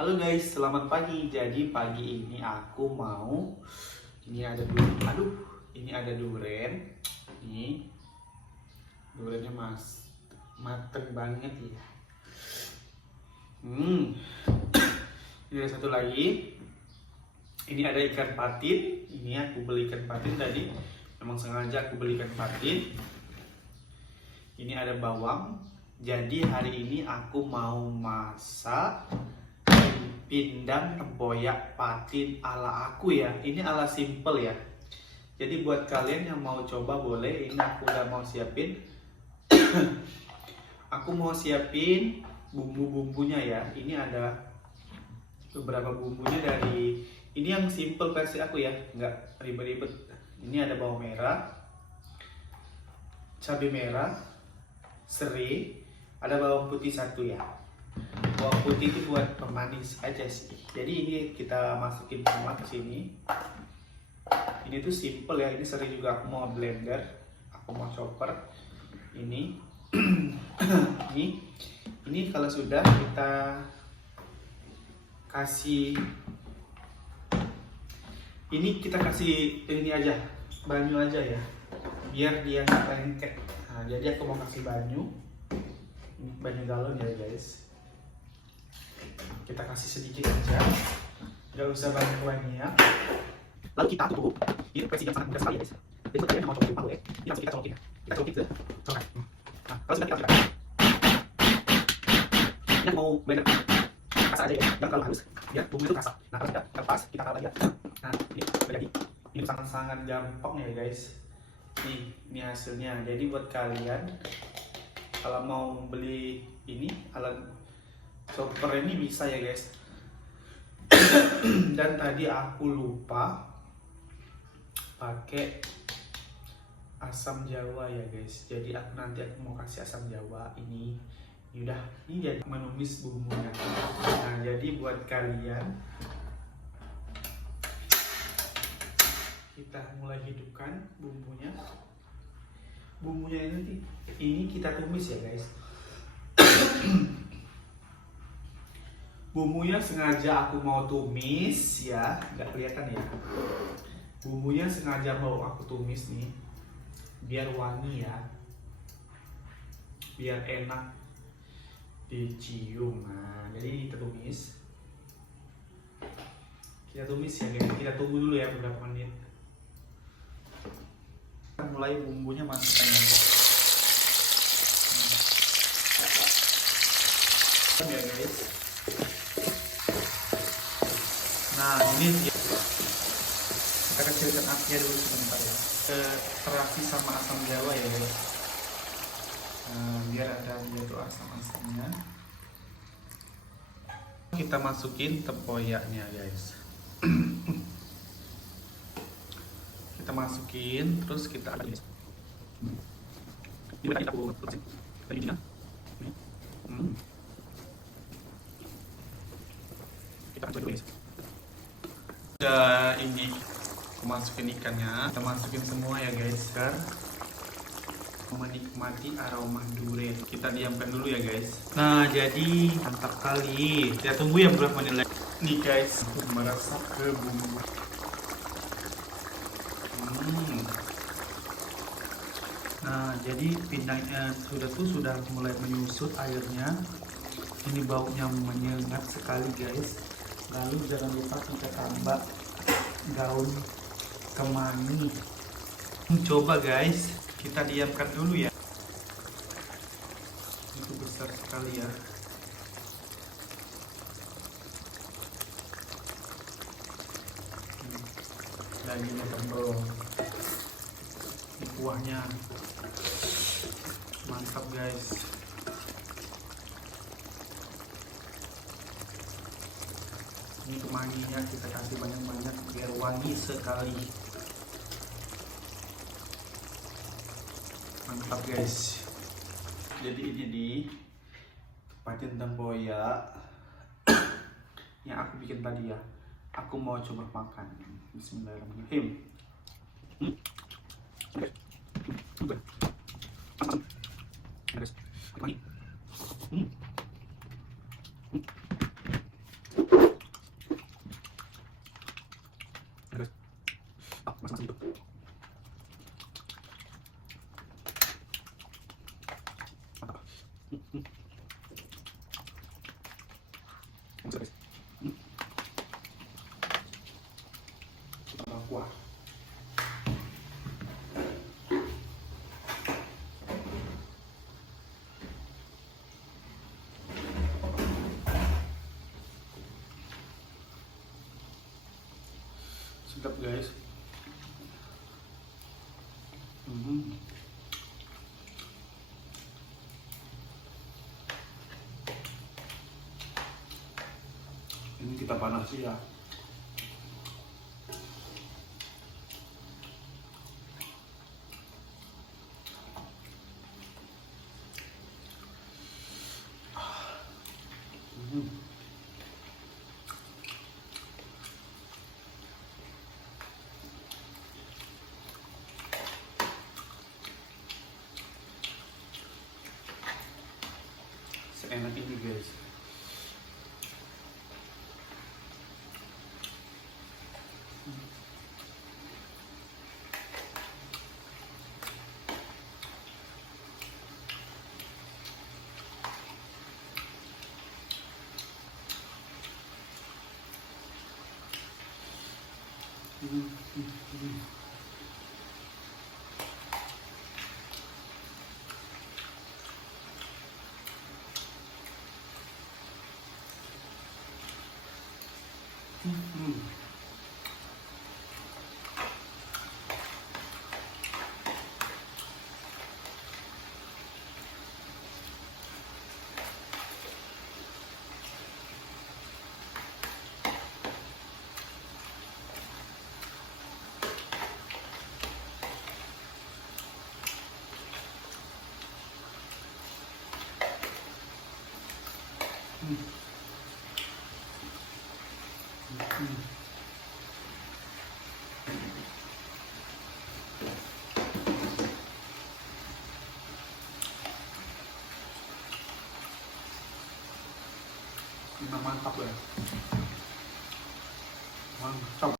Halo guys, selamat pagi. Jadi pagi ini aku mau ini ada ini ada duren. Ini durennya mateng banget ya. Ini ada satu lagi. Ini ada ikan patin. Ini aku beli ikan patin tadi. Memang sengaja aku beli ikan patin. Ini ada bawang. Jadi hari ini aku mau masak pindang tempoyak patin ala aku ya. Ini ala simple ya. Jadi buat kalian yang mau coba boleh. Ini aku udah mau siapin. Aku mau siapin bumbu-bumbunya ya. Ini ada beberapa bumbunya dari ini yang simple versi aku ya, nggak ribet-ribet. Ini ada bawang merah, cabai merah, serai, ada bawang putih satu ya. Bawang putih itu buat pemanis aja sih. Jadi ini kita masukin semua ke sini. Ini tuh simple ya. Ini sering juga aku mau blender, aku mau chopper. Ini, ini kalau sudah kita kasih, ini kita kasih ini aja, banyu aja ya, biar dia nggak lengket. Nah, jadi aku mau kasih banyu galon ya guys. Kita kasih sedikit aja, nggak usah banyak-banyak. Lalu kita tutup. Ini presi yang sangat mudah sekali ya guys. Jadi kalau kalian mau colokin palu ya, ini langsung kita colokin ya. Kita colokin ke colokan. Nah, kalau sudah kita colokan, ini mau blender kasar aja ya, jangan terlalu halus, biar bumbu itu kasar. Nah, kalau sudah lepas, kita taruh lagi ya. Nah, ini udah jadi. Ini sangat-sangat gampang ya guys. Ini hasilnya. Jadi buat kalian kalau mau beli ini alat chopper ini bisa ya guys. Dan tadi aku lupa pakai asam jawa ya guys. Jadi nanti aku mau kasih asam jawa ini. Udah, ini jadi menumis bumbunya. Nah, jadi buat kalian kita mulai hidupkan bumbunya. Bumbunya ini kita tumis ya guys. Bumbunya sengaja aku mau tumis ya, nggak kelihatan ya. Bumbunya sengaja mau aku tumis nih, biar wangi ya, biar enak dicium. Nah, jadi kita tumis. Kita tumis ya guys. Kita tunggu dulu ya beberapa menit. Kita mulai bumbunya masukkan ya guys. Nah, ini dia. Kita kecilkan apinya dulu sebentar ya. Terasi sama asam jawa ya guys. Biar ada dia tuh asam-asamnya. Kita masukin tempoyaknya guys. Kita masukin, terus kita aduk. Ini kita buat lagi ya. Kita aduk dulu guys. Udah ini aku masukin ikannya, kita masukin semua ya guys. Menikmati aroma durian. Kita diamkan dulu ya guys. Nah, jadi mantap kali. Kita tunggu ya beberapa menit lagi. Nih guys, aku meresap ke bumbu. Nah, jadi pindangnya sudah mulai menyusut airnya. Ini baunya menyengat sekali guys. Lalu jangan lupa kita tambah daun kemangi. Coba guys, kita diamkan dulu ya. Itu besar sekali ya. Dagingnya tebal. Ini kuahnya mantap guys. Ini kemanginya kita kasih banyak-banyak biar wangi sekali. Mantap guys. Jadi ini di patin tempoyak yang aku bikin tadi ya. Aku mau coba makan. Bismillahirrahmanirrahim. Guys, wangi. Tambah kuah. Sedap guys. Ini kita panasi ya. Seenak ini guys. Ini mantap ya. Mantap.